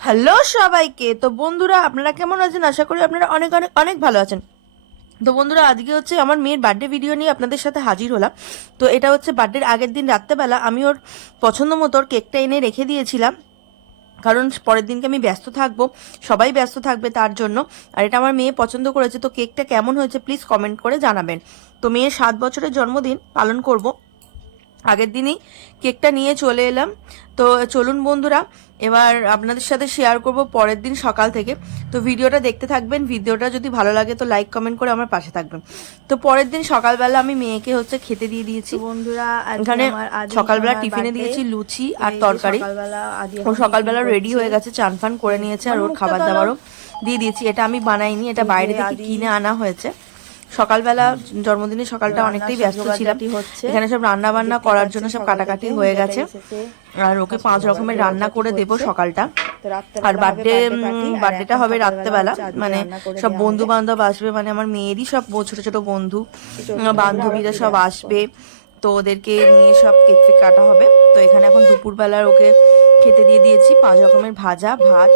Hello সবাইকে। তো বন্ধুরা, আপনারা কেমন আছেন? আশা করি আপনারা অনেক অনেক অনেক ভালো আছেন। তো বন্ধুরা, আজকে হচ্ছে আমার মেয়ের বার্থডে ভিডিও নিয়ে আপনাদের সাথে হাজির হলাম। তো এটা হচ্ছে বার্থডের আগের দিন রাত্রেবেলা আমি ওর পছন্দ মতো ওর কেকটা এনে রেখে দিয়েছিলাম। কারণ পরের দিনকে আমি ব্যস্ত থাকব, সবাই ব্যস্ত থাকবে তার জন্য। আর এটা আমার মেয়ে পছন্দ করেছে, তো কেকটা কেমন হয়েছে প্লিজ কমেন্ট করে জানাবেন। তো মেয়ের সাত বছরের জন্মদিন পালন করব। আগের দিনই কেকটা নিয়ে চলে এলাম। তো চলুন বন্ধুরা এবার আপনাদের সাথে শেয়ার করব পরের দিন সকাল থেকে। তো ভিডিওটা দেখতে থাকবেন ভিডিওটা যদি ভালো লাগে তো লাইক কমেন্ট করে আমার পাশে থাকবেন। তো পরের দিন সকালবেলা আমি মেয়েকে হচ্ছে খেতে দিয়ে দিয়েছি। বন্ধুরা এখানে সকালবেলা টিফিনে দিয়েছি লুচি আর তরকারি। সকালবেলা ও সকালবেলা রেডি হয়ে গেছে চান ফান করে নিয়েছে আর ওর খাবার দাবারও। দিয়ে দিয়েছি এটা আমি বানাইনি এটা বাইরে থেকে কিনে আনা হয়েছে। সকালবেলা জন্মদিনের সকালটা অনেকটাই ব্যস্ত ছিলাম। এখানে সব রান্না বান্না করার জন্য সব কাটাকাটি হয়ে গেছে। আর ওকে পাঁচ রকমের রান্না করে দেবো সকালটা। আর বার্থডে বার্থডেটা হবে রাত্রেবেলা। মানে সব বন্ধু বান্ধব আসবে মানে আমার মেয়েরই সব ছোট ছোট বন্ধু বান্ধবীরা সব আসবে। তো ওদেরকে নিয়ে সব কেক ফেক কাটা হবে। তো এখানে এখন দুপুরবেলার ওকে খেতে দিয়ে দিয়েছি পাঁচ রকমের ভাজা ভাত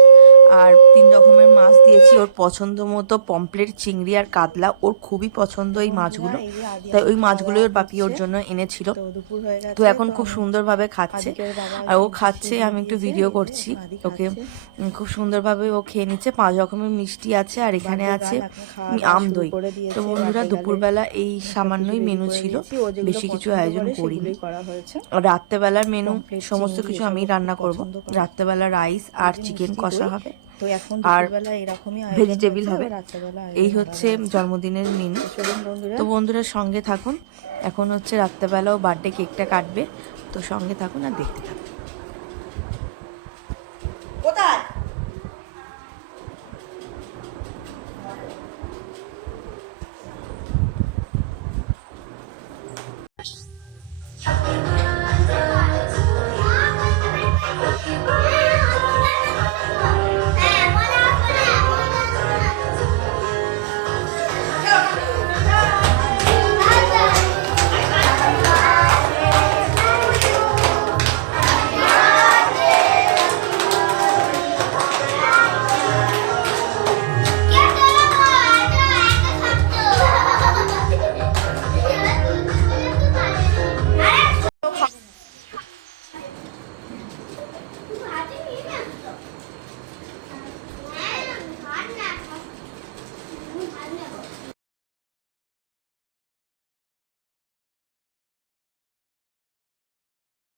আর তিন রকমের মাছ দিয়েছি। ওর পছন্দ মতো পমপ্লেট চিংড়ি আর কাতলা। ওর খুবই পছন্দ এই মাছগুলো। এই তাই ওই মাছগুলো ওর বাপি ওর জন্য এনেছিল। তো হয়ে এখন খুব সুন্দরভাবে খাচ্ছে। আর ও খাচ্ছে আমি একটু ভিডিও করছি। ওকে খুব সুন্দরভাবে ও খেয়ে নিচ্ছে। পাঁচ রকমের মিষ্টি আছে আর এখানে আছে আম দই। তো বন্ধুরা দুপুরবেলা এই সামান্যই মেনু ছিল। বেশি কিছু আয়োজন করে করিনি। রাত্রেবেলার মেনু সমস্ত কিছু আমি রান্না করব। রাত্রেবেলা রাইস আর চিকেন কষা হবে। তো এখন দুপুরবেলা এরকমই ভেজিটেবিল হবে। এই হচ্ছে জন্মদিনের মেনু বন্ধুরা। তো বন্ধুরা সঙ্গে থাকুন। এখন হচ্ছে রাত্রেবেলাও বার্থডে কেকটা কাটবে। তো সঙ্গে থাকুন আর দেখতে থাকুন।